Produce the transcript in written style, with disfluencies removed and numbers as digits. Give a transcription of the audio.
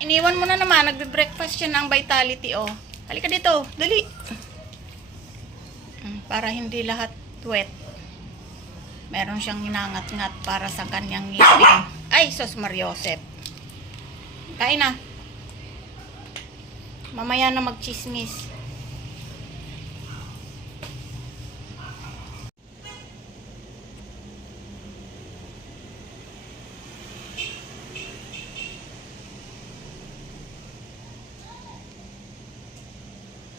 Iniwan mo na naman, nagbe-breakfast siya ng Vitality, oh. Halika dito, dali. Para hindi lahat wet. Meron siyang inangat-ngat para sa kanyang ngipin. Ay, sos Mariosep. Kain na. Mamaya na magchismis.